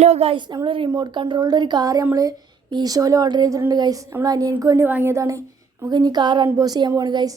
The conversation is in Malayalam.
ഹലോ ഗൈസ്, നമ്മൾ റിമോട്ട് കൺട്രോളിൻ്റെ ഒരു കാർ നമ്മൾ മീഷോയിൽ ഓർഡർ ചെയ്തിട്ടുണ്ട് ഗൈസ്. നമ്മൾ അനിയനക്ക് വേണ്ടി വാങ്ങിയതാണ്. നമുക്ക് ഇനി കാർ അൺബോക്സ് ചെയ്യാൻ പോകണം ഗൈസ്.